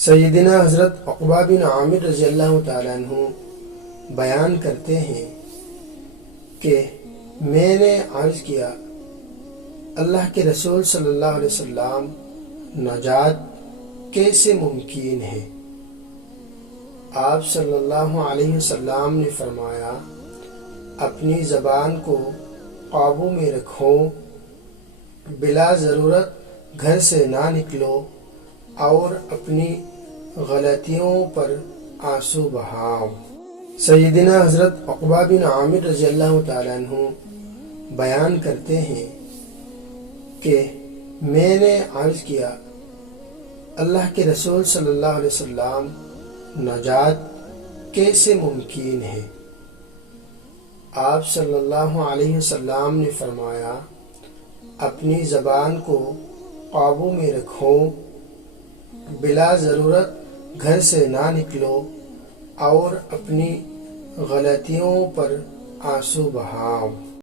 سیدنا حضرت عقبہ بن عامر رضی اللہ تعالیٰ عنہ بیان کرتے ہیں کہ میں نے عرض کیا، اللہ کے رسول صلی اللہ علیہ وسلم، نجات کیسے ممکن ہے؟ آپ صلی اللہ علیہ وسلم نے فرمایا، اپنی زبان کو قابو میں رکھو، بلا ضرورت گھر سے نہ نکلو اور اپنی غلطیوں پر آنسو بہاؤ۔ سیدنا حضرت عقبہ بن عامر رضی اللہ تعالیٰ عنہ بیان کرتے ہیں کہ میں نے عرض کیا، اللہ کے رسول صلی اللہ علیہ وسلم، نجات کیسے ممکن ہے؟ آپ صلی اللہ علیہ وسلم نے فرمایا، اپنی زبان کو قابو میں رکھو، بلا ضرورت گھر سے نہ نکلو اور اپنی غلطیوں پر آنسو بہاؤ۔